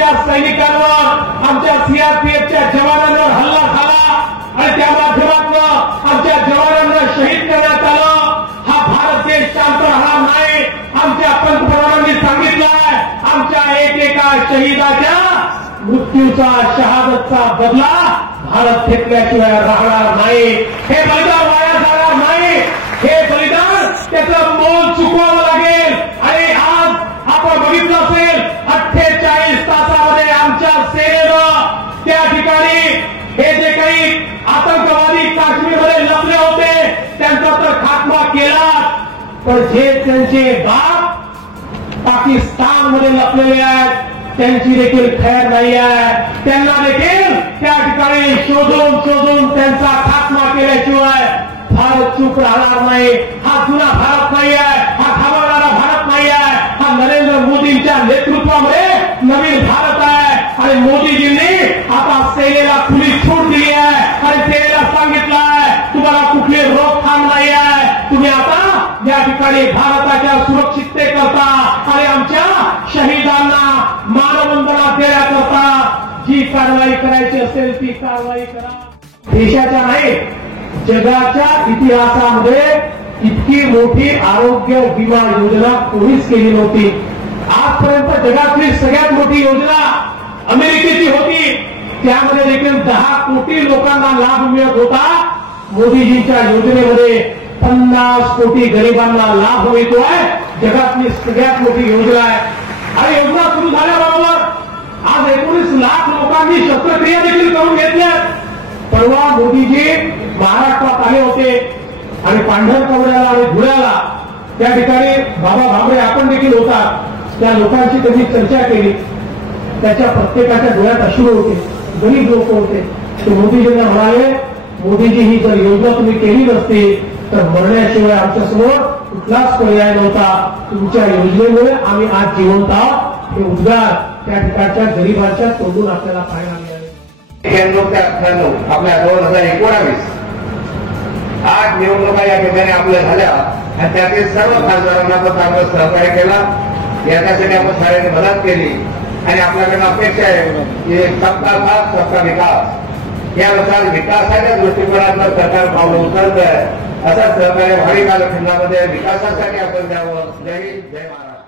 आमच्या सैनिकांवर, आमच्या सीआरपीएफच्या जवानांवर हल्ला झाला आणि त्या माध्यमातून आमच्या जवानांना शहीद करण्यात आलं. हा भारत देश शांत राहणार नाही. आमच्या पंतप्रधानांनी सांगितलंय, आमच्या एकेका शहीदाच्या मृत्यूचा, शहादतचा बदला भारत घेतल्याशिवाय राहणार नाही. हे बलिदान वाया जाणार नाही. हे बलिदान त्याचं मोल चुकवावं लागेल. आणि आज आपण बघितलं असेल 48 तासामध्ये आमच्या सेनेनं त्या ठिकाणी हे जे काही आतंकवादी काश्मीरमध्ये लपले होते त्यांचा तर खात्मा केला, पण जे त्यांचे बाप पाकिस्तानमध्ये लपलेले आहेत त्यांची देखील खैर नाही आहे. त्यांना देखील त्या ठिकाणी शोधून त्यांचा खात्मा केल्याशिवाय भारत चूक राहणार नाही. हा जुना भारत नाही आहे, हा घाबरणारा भारत नाही आहे. हा नरेंद्र मोदींच्या नेतृत्वामध्ये नवीन भारत आहे. आणि मोदीजींनी आता सेनेला खुली सूट दिली आहे आणि सेनेला सांगितलं आहे तुम्हाला कुठली रोकथाम नाही आहे. तुम्ही आता या ठिकाणी भारताच्या सुरक्षिततेकरता आणि आमच्या शहीदांना मानवंदना देण्याकरता जी कारवाई करायची असेल ती कारवाई करा. देशाच्या नाही जगाच्या इतिहासामध्ये इतकी मोठी आरोग्य विमा योजना कोणीच केली नव्हती. आजपर्यंत जगातली सगळ्यात मोठी योजना अमेरिकेची होती. त्यामध्ये देखील 10 कोटी लोकांना लाभ मिळत होता. मोदीजींच्या योजनेमध्ये 50 कोटी गरिबांना लाभ मिळतोय. जगातली सगळ्यात मोठी योजना आहे. आणि योजना सुरू झाल्याबरोबर आज 19 लाख लोकांनी शस्त्रक्रिया देखील करून घेतल्या. परवा मोदीजी महाराष्ट्रात आले होते आणि पांढरकवड्याला आणि धुळ्याला त्या ठिकाणी बाबा भांबरे आपण देखील होता. त्या लोकांशी त्यांनी चर्चा केली. त्याच्या प्रत्येकाच्या डोळ्यात अश्रू होते, गरीब लोक होते. ते मोदीजींना म्हणाले, मोदीजी ही जर योजना तुम्ही केली नसती तर मरण्याशिवाय आमच्यासमोर कुठलाच पर्याय नव्हता. तुमच्या योजनेमुळे आम्ही आज जिवंत आहोत. हे उद्गार त्या ठिकाणच्या गरिबांच्या तोंडून आपल्याला पाहायला मिळाले. 98 आपल्या 2019 8 निवडणुका या ठिकाणी आपल्या झाल्या आणि त्यातील सर्व खासदारांना आपण चांगलं सहकार्य केला. याच्यासाठी आपण साऱ्यांनी मदत केली आणि आपल्याकडे अपेक्षा आहे की सबका साथ सबका विकास यानुसार विकासाच्या दृष्टिकोनातलं सरकार पावलं उचलतंय. असं सहकार्य भावी कालखंडामध्ये विकासासाठी आपण द्यावं. जय हिंद, जय महाराष्ट्र.